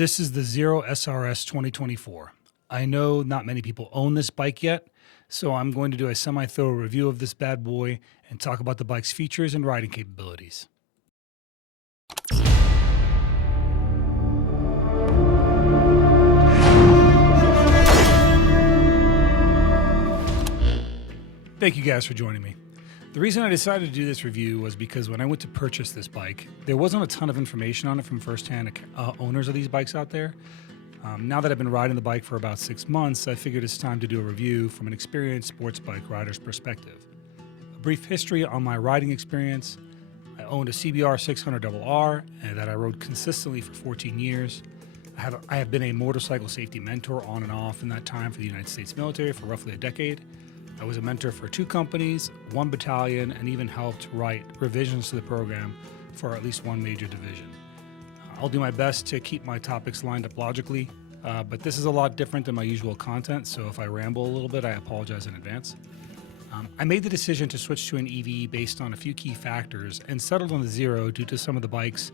This is the Zero SRS 2024. I know not many people own this bike yet, so I'm going to do a semi-thorough review of this bad boy and talk about the bike's features and riding capabilities. Thank you guys for joining me. The reason I decided to do this review was because when I went to purchase this bike, there wasn't a ton of information on it from first-hand owners of these bikes out there. Now that I've been riding the bike for about 6 months, I figured it's time to do a review from an experienced sports bike rider's perspective. A brief history on my riding experience. I owned a CBR 600RR that I rode consistently for 14 years. I have been a motorcycle safety mentor on and off in that time for the United States military for roughly a decade. I was a mentor for 2 companies, 1 battalion, and even helped write revisions to the program for at least 1 major division. I'll do my best to keep my topics lined up logically, but this is a lot different than my usual content, so if I ramble a little bit, I apologize in advance. I made the decision to switch to an EV based on a few key factors and settled on the Zero due to some of the bike's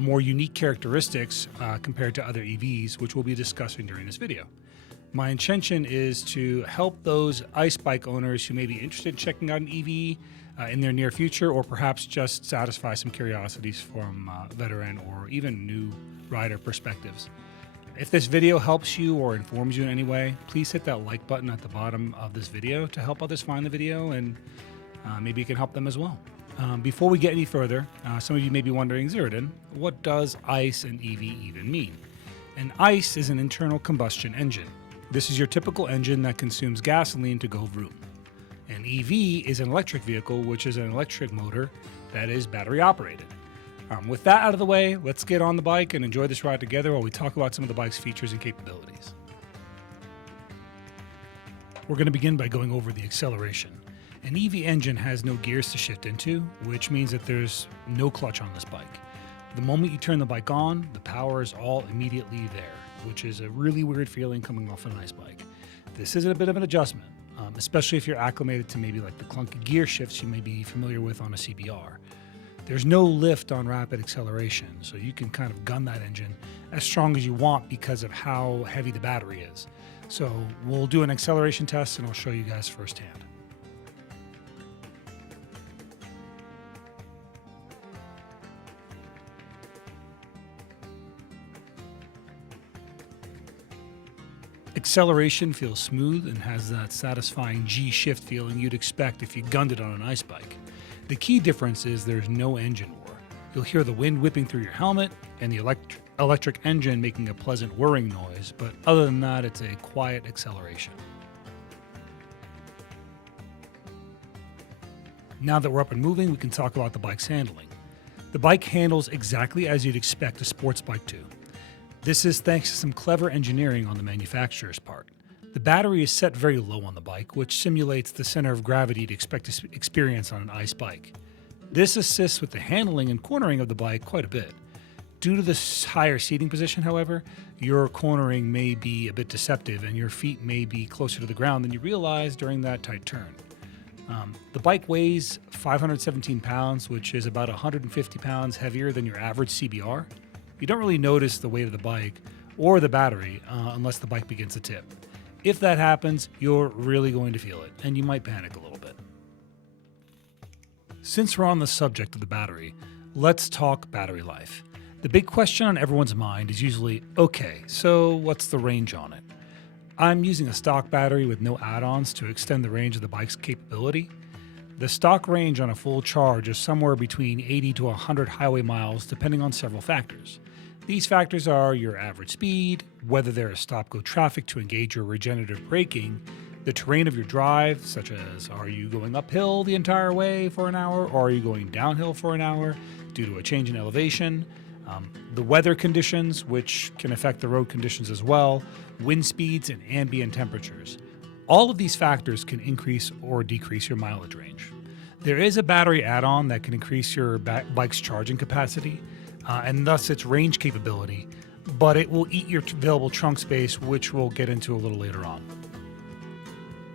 more unique characteristics compared to other EVs, which we'll be discussing during this video. My intention is to help those ICE bike owners who may be interested in checking out an EV in their near future, or perhaps just satisfy some curiosities from veteran or even new rider perspectives. If this video helps you or informs you in any way, please hit that like button at the bottom of this video to help others find the video, and maybe you can help them as well. Before we get any further, some of you may be wondering, Zeroden, what does ICE and EV even mean? An ICE is an internal combustion engine. This is your typical engine that consumes gasoline to go vroom. An EV is an electric vehicle, which is an electric motor that is battery operated. With that out of the way, let's get on the bike and enjoy this ride together while we talk about some of the bike's features and capabilities. We're going to begin by going over the acceleration. An EV engine has no gears to shift into, which means that there's no clutch on this bike. The moment you turn the bike on, the power is all immediately there, which is a really weird feeling coming off an ICE bike. This is a bit of an adjustment, especially if you're acclimated to maybe like the clunky gear shifts you may be familiar with on a CBR. There's no lift on rapid acceleration, so you can kind of gun that engine as strong as you want because of how heavy the battery is. So we'll do an acceleration test and I'll show you guys firsthand. Acceleration feels smooth and has that satisfying G-shift feeling you'd expect if you gunned it on an ICE bike. The key difference is there's no engine roar. You'll hear the wind whipping through your helmet and the electric engine making a pleasant whirring noise, but other than that, it's a quiet acceleration. Now that we're up and moving, we can talk about the bike's handling. The bike handles exactly as you'd expect a sports bike to. This is thanks to some clever engineering on the manufacturer's part. The battery is set very low on the bike, which simulates the center of gravity you'd expect to experience on an ICE bike. This assists with the handling and cornering of the bike quite a bit. Due to this higher seating position, however, your cornering may be a bit deceptive and your feet may be closer to the ground than you realize during that tight turn. The bike weighs 517 pounds, which is about 150 pounds heavier than your average CBR. You don't really notice the weight of the bike or the battery unless the bike begins to tip. If that happens, you're really going to feel it, and you might panic a little bit. Since we're on the subject of the battery, let's talk battery life. The big question on everyone's mind is usually, okay, so what's the range on it? I'm using a stock battery with no add-ons to extend the range of the bike's capability. The stock range on a full charge is somewhere between 80 to 100 highway miles, depending on several factors. These factors are your average speed, whether there is stop-go traffic to engage your regenerative braking, the terrain of your drive, such as are you going uphill the entire way for an hour, or are you going downhill for an hour due to a change in elevation, the weather conditions, which can affect the road conditions as well, wind speeds, and ambient temperatures. All of these factors can increase or decrease your mileage range. There is a battery add-on that can increase your bike's charging capacity, and thus its range capability, but it will eat your available trunk space, which we'll get into a little later on.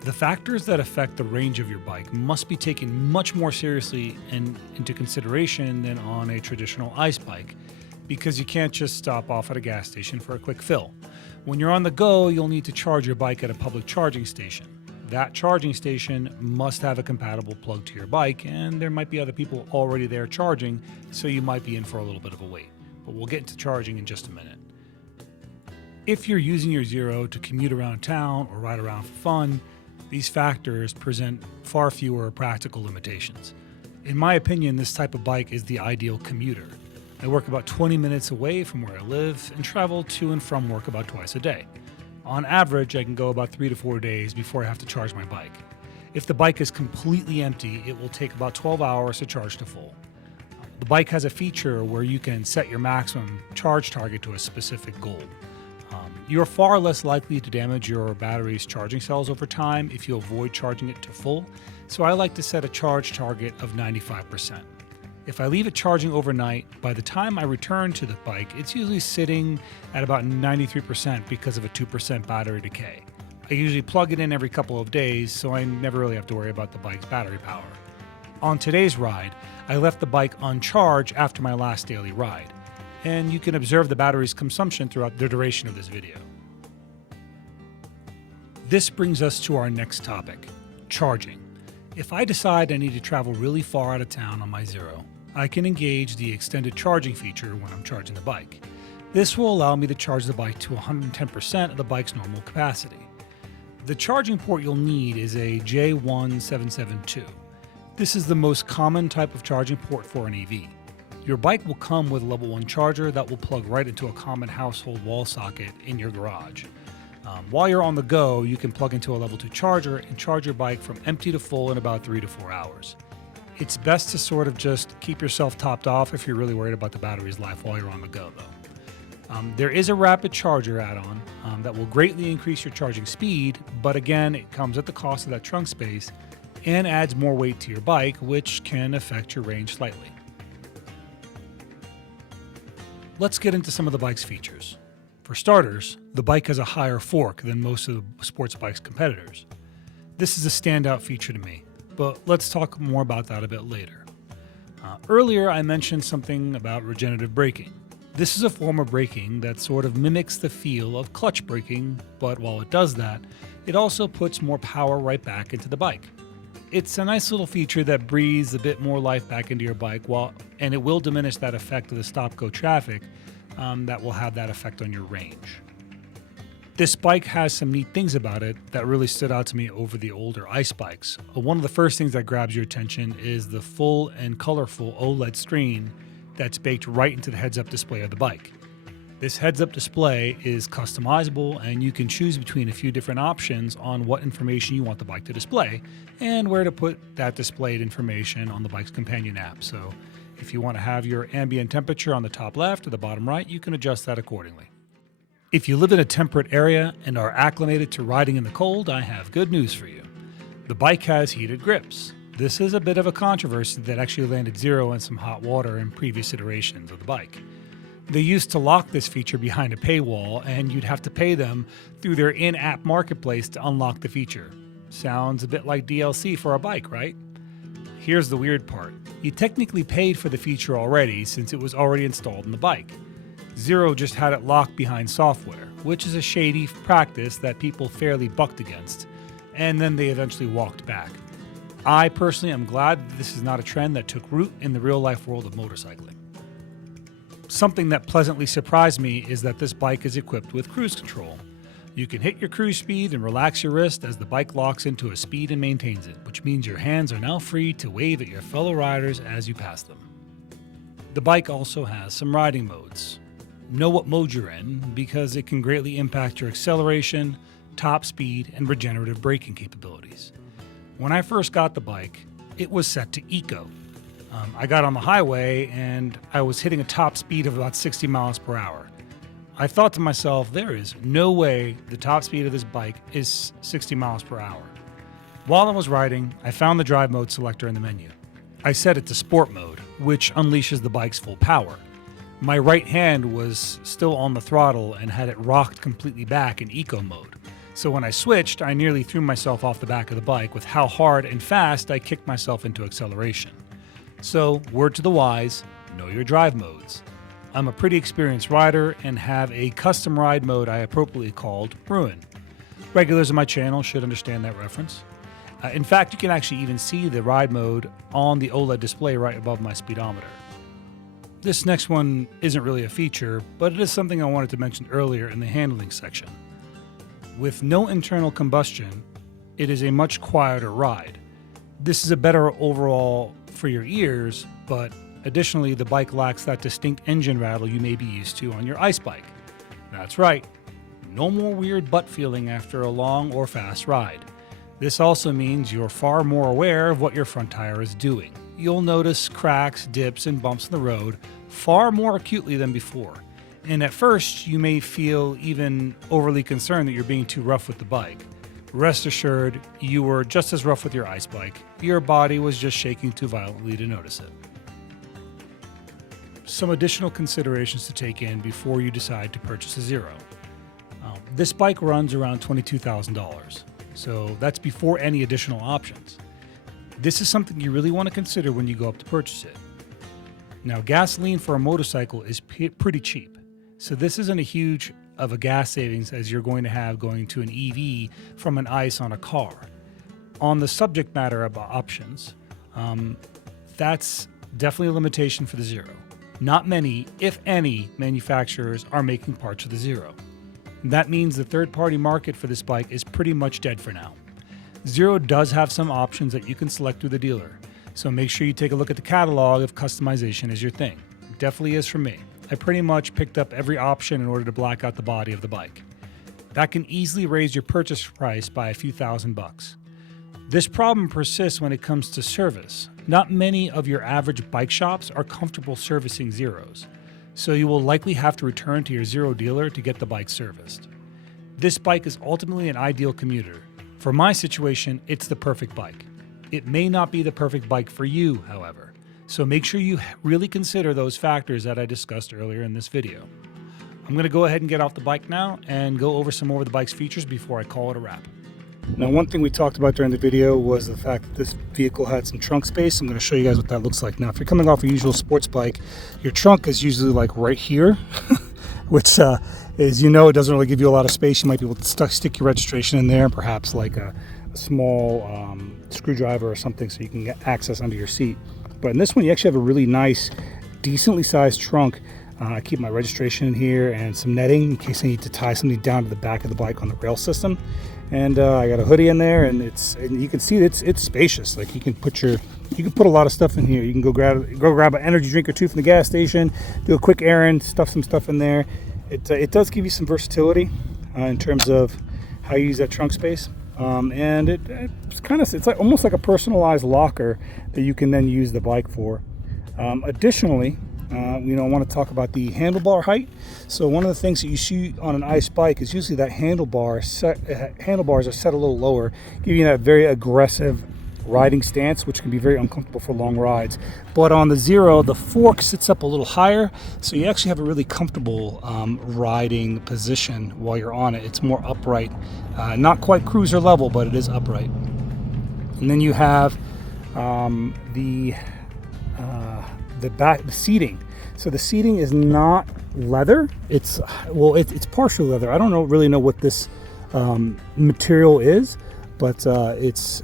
The factors that affect the range of your bike must be taken much more seriously and into consideration than on a traditional ICE bike, because you can't just stop off at a gas station for a quick fill. When you're on the go, you'll need to charge your bike at a public charging station. That charging station must have a compatible plug to your bike, and there might be other people already there charging, so you might be in for a little bit of a wait. But we'll get into charging in just a minute. If you're using your Zero to commute around town or ride around for fun, these factors present far fewer practical limitations. In my opinion, this type of bike is the ideal commuter. I work about 20 minutes away from where I live and travel to and from work about twice a day. On average, I can go about 3 to 4 days before I have to charge my bike. If the bike is completely empty, it will take about 12 hours to charge to full. The bike has a feature where you can set your maximum charge target to a specific goal. You're far less likely to damage your battery's charging cells over time if you avoid charging it to full, so I like to set a charge target of 95%. If I leave it charging overnight, by the time I return to the bike, it's usually sitting at about 93% because of a 2% battery decay. I usually plug it in every couple of days, so I never really have to worry about the bike's battery power. On today's ride, I left the bike uncharged after my last daily ride, and you can observe the battery's consumption throughout the duration of this video. This brings us to our next topic, charging. If I decide I need to travel really far out of town on my Zero, I can engage the extended charging feature when I'm charging the bike. This will allow me to charge the bike to 110% of the bike's normal capacity. The charging port you'll need is a J1772. This is the most common type of charging port for an EV. Your bike will come with a level 1 charger that will plug right into a common household wall socket in your garage. While you're on the go, you can plug into a level 2 charger and charge your bike from empty to full in about 3 to 4 hours. It's best to sort of just keep yourself topped off if you're really worried about the battery's life while you're on the go, though. There is a rapid charger add-on that will greatly increase your charging speed, but again, it comes at the cost of that trunk space and adds more weight to your bike, which can affect your range slightly. Let's get into some of the bike's features. For starters, the bike has a higher fork than most of the sports bike's competitors. This is a standout feature to me, but let's talk more about that a bit later. Earlier, I mentioned something about regenerative braking. This is a form of braking that sort of mimics the feel of clutch braking, but while it does that, it also puts more power right back into the bike. It's a nice little feature that breathes a bit more life back into your bike, and it will diminish that effect of the stop-go traffic that will have that effect on your range. This bike has some neat things about it that really stood out to me over the older ice bikes. One of the first things that grabs your attention is the full and colorful OLED screen that's baked right into the heads-up display of the bike. This heads-up display is customizable, and you can choose between a few different options on what information you want the bike to display and where to put that displayed information on the bike's companion app. So if you want to have your ambient temperature on the top left or the bottom right, you can adjust that accordingly. If you live in a temperate area and are acclimated to riding in the cold, I have good news for you. The bike has heated grips. This is a bit of a controversy that actually landed Zero in some hot water in previous iterations of the bike. They used to lock this feature behind a paywall, and you'd have to pay them through their in-app marketplace to unlock the feature. Sounds a bit like DLC for a bike, right? Here's the weird part. You technically paid for the feature already since it was already installed in the bike. Zero just had it locked behind software, which is a shady practice that people fairly bucked against, and then they eventually walked back. I personally am glad that this is not a trend that took root in the real-life world of motorcycling. Something that pleasantly surprised me is that this bike is equipped with cruise control. You can hit your cruise speed and relax your wrist as the bike locks into a speed and maintains it, which means your hands are now free to wave at your fellow riders as you pass them. The bike also has some riding modes. Know what mode you're in because it can greatly impact your acceleration, top speed, and regenerative braking capabilities. When I first got the bike, it was set to Eco. I got on the highway and I was hitting a top speed of about 60 miles per hour. I thought to myself, there is no way the top speed of this bike is 60 miles per hour. While I was riding, I found the drive mode selector in the menu. I set it to sport mode, which unleashes the bike's full power. My right hand was still on the throttle and had it rocked completely back in eco mode. So when I switched, I nearly threw myself off the back of the bike with how hard and fast I kicked myself into acceleration. So, word to the wise, know your drive modes. I'm a pretty experienced rider and have a custom ride mode I appropriately called Ruin. Regulars of my channel should understand that reference. In fact, you can actually even see the ride mode on the OLED display right above my speedometer. This next one isn't really a feature, but it is something I wanted to mention earlier in the handling section. With no internal combustion, it is a much quieter ride. This is a better overall for your ears, but additionally, the bike lacks that distinct engine rattle you may be used to on your ice bike. That's right, no more weird butt feeling after a long or fast ride. This also means you're far more aware of what your front tire is doing. You'll notice cracks, dips, and bumps in the road far more acutely than before. And at first, you may feel even overly concerned that you're being too rough with the bike. Rest assured, you were just as rough with your ice bike. Your body was just shaking too violently to notice it. Some additional considerations to take in before you decide to purchase a Zero. This bike runs around $22,000. So that's before any additional options. This is something you really want to consider when you go up to purchase it. Now, gasoline for a motorcycle is pretty cheap. So this isn't a huge of a gas savings as you're going to have going to an EV from an ICE on a car. On the subject matter about options, that's definitely a limitation for the Zero. Not many, if any, manufacturers are making parts of the Zero. That means the third-party market for this bike is pretty much dead for now. Zero does have some options that you can select through the dealer, so make sure you take a look at the catalog if customization is your thing. It definitely is for me. I pretty much picked up every option in order to black out the body of the bike. That can easily raise your purchase price by a few $1,000s. This problem persists when it comes to service. Not many of your average bike shops are comfortable servicing Zeros, so you will likely have to return to your Zero dealer to get the bike serviced. This bike is ultimately an ideal commuter. For my situation, it's the perfect bike. It may not be the perfect bike for you, however, so make sure you really consider those factors that I discussed earlier in this video. I'm going to go ahead and get off the bike now and go over some more of the bike's features before I call it a wrap. Now, one thing we talked about during the video was the fact that this vehicle had some trunk space. I'm going to show you guys what that looks like. Now, if you're coming off a usual sports bike, your trunk is usually like right here, which is, you know, it doesn't really give you a lot of space. You might be able to stick your registration in there, perhaps like a small screwdriver or something so you can get access under your seat. But in this one, you actually have a really nice, decently sized trunk. I keep my registration in here and some netting in case I need to tie something down to the back of the bike on the rail system. And I got a hoodie in there, and you can see it's spacious. Like you can put a lot of stuff in here. You can go grab an energy drink or two from the gas station, do a quick errand, stuff some stuff in there. It does give you some versatility in terms of how you use that trunk space. And it's like almost like a personalized locker that you can then use the bike for. Additionally, I want to talk about the handlebar height. So one of the things that you see on an ice bike is usually that handlebars are set a little lower, giving you that very aggressive riding stance, which can be very uncomfortable for long rides. But on the Zero, the fork sits up a little higher, so you actually have a really comfortable riding position while you're on it. It's more upright, not quite cruiser level, but it is upright. And then you have the seating. So the seating is not leather. It's partial leather. I don't really know what this material is, but it's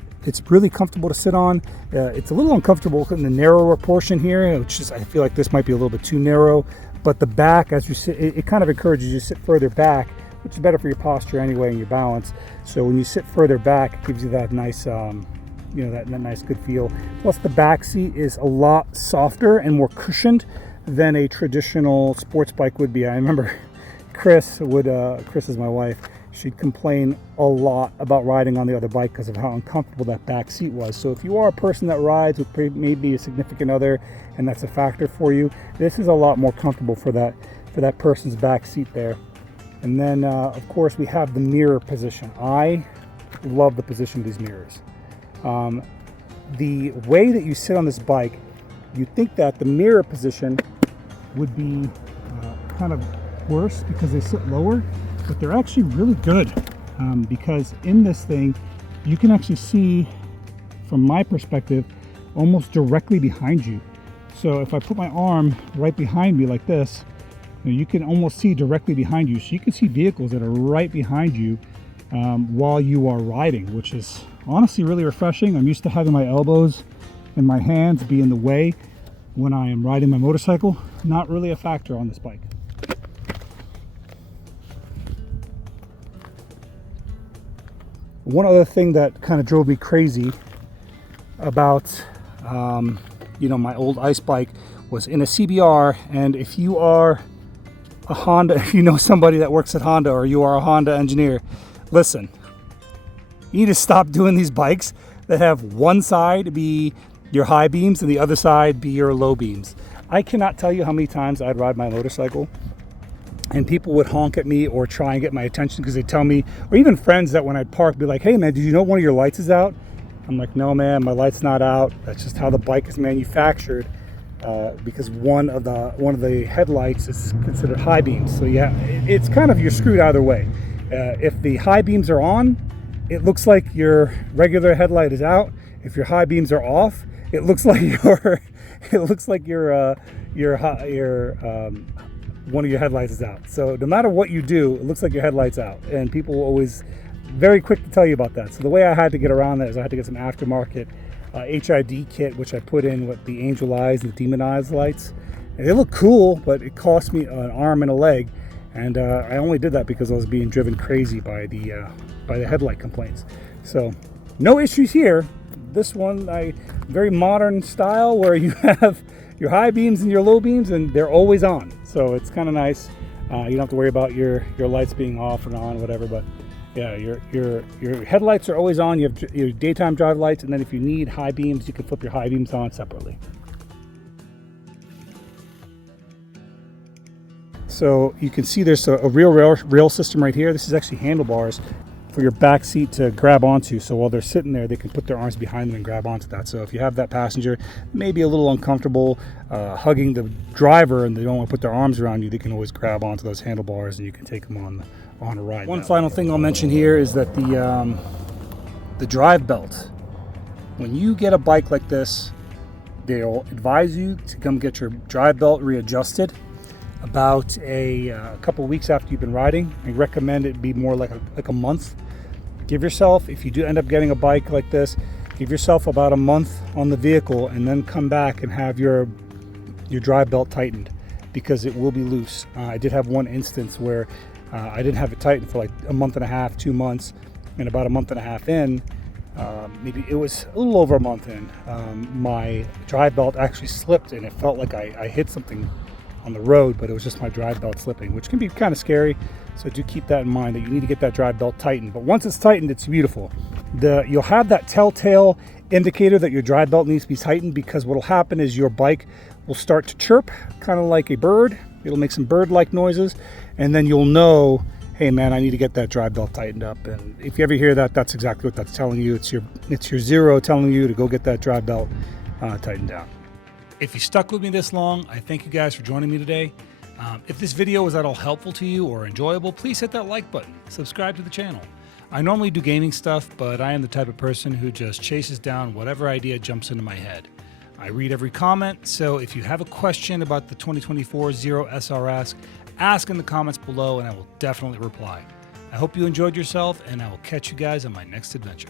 really comfortable to sit on. It's a little uncomfortable in the narrower portion here, which is, I feel like this might be a little bit too narrow. But the back, as you sit, it kind of encourages you to sit further back, which is better for your posture anyway and your balance. So when you sit further back, it gives you that nice, that nice good feel. Plus the back seat is a lot softer and more cushioned than a traditional sports bike would be. I remember Chris is my wife. She'd complain a lot about riding on the other bike because of how uncomfortable that back seat was. So if you are a person that rides with maybe a significant other and that's a factor for you, this is a lot more comfortable for that person's back seat there. And then of course we have the mirror position. I love the position of these mirrors. The way that you sit on this bike, you'd think that the mirror position would be kind of worse because they sit lower, but they're actually really good because in this thing you can actually see, from my perspective, almost directly behind you. So if I put my arm right behind me like this, you can almost see directly behind you. So you can see vehicles that are right behind you while you are riding, which is honestly really refreshing. I'm used to having my elbows and my hands be in the way when I am riding my motorcycle. Not really a factor on this bike. One other thing that kind of drove me crazy about my old ice bike was in a CBR. And if you are a Honda, if you know somebody that works at Honda, or you are a Honda engineer, listen, you need to stop doing these bikes that have one side be your high beams and the other side be your low beams. I cannot tell you how many times I'd ride my motorcycle and people would honk at me or try and get my attention because they tell me, or even friends that when I'd park be like, hey man, did you know one of your lights is out? I'm like, no man, my light's not out. That's just how the bike is manufactured, because one of the headlights is considered high beams. So yeah, it's kind of, you're screwed either way. If the high beams are on, it looks like your regular headlight is out. If your high beams are off, it looks like one of your headlights is out. So no matter what you do, it looks like your headlight's out, and people will always very quick to tell you about that. So the way I had to get around that is I had to get some aftermarket HID kit, which I put in with the angel eyes and the demon eyes lights. And they look cool, but it cost me an arm and a leg. And I only did that because I was being driven crazy by the headlight complaints. So no issues here. This one, very modern style where you have your high beams and your low beams, and they're always on. So it's kind of nice. You don't have to worry about your lights being off and on, whatever. But yeah, your headlights are always on. You have your daytime drive lights, and then if you need high beams, you can flip your high beams on separately. So you can see there's a real rail system right here. This is actually handlebars for your back seat to grab onto. So while they're sitting there, they can put their arms behind them and grab onto that. So if you have that passenger maybe a little uncomfortable hugging the driver and they don't want to put their arms around you, they can always grab onto those handlebars and you can take them on a ride. One final thing I'll mention here is that the drive belt. When you get a bike like this, they'll advise you to come get your drive belt readjusted about a couple weeks after you've been riding. I recommend it be more like a month. Give yourself, if you do end up getting a bike like this, give yourself about a month on the vehicle and then come back and have your drive belt tightened, because it will be loose. I did have one instance where I didn't have it tightened for like a month and a half, 2 months, and about a month and a half in, maybe it was a little over a month in, my drive belt actually slipped and it felt like I hit something on the road, but it was just my drive belt slipping, which can be kind of scary. So do keep that in mind, that you need to get that drive belt tightened. But once it's tightened, it's beautiful. You'll have that telltale indicator that your drive belt needs to be tightened, because what will happen is your bike will start to chirp, kind of like a bird. It'll make some bird-like noises, and then you'll know, hey man, I need to get that drive belt tightened up. And if you ever hear that, that's exactly what that's telling you. It's your Zero telling you to go get that drive belt tightened down. If you stuck with me this long, I thank you guys for joining me today. If this video was at all helpful to you or enjoyable, please hit that like button, subscribe to the channel. I normally do gaming stuff, but I am the type of person who just chases down whatever idea jumps into my head. I read every comment, so if you have a question about the 2024 Zero SRS, ask in the comments below and I will definitely reply. I hope you enjoyed yourself, and I will catch you guys on my next adventure.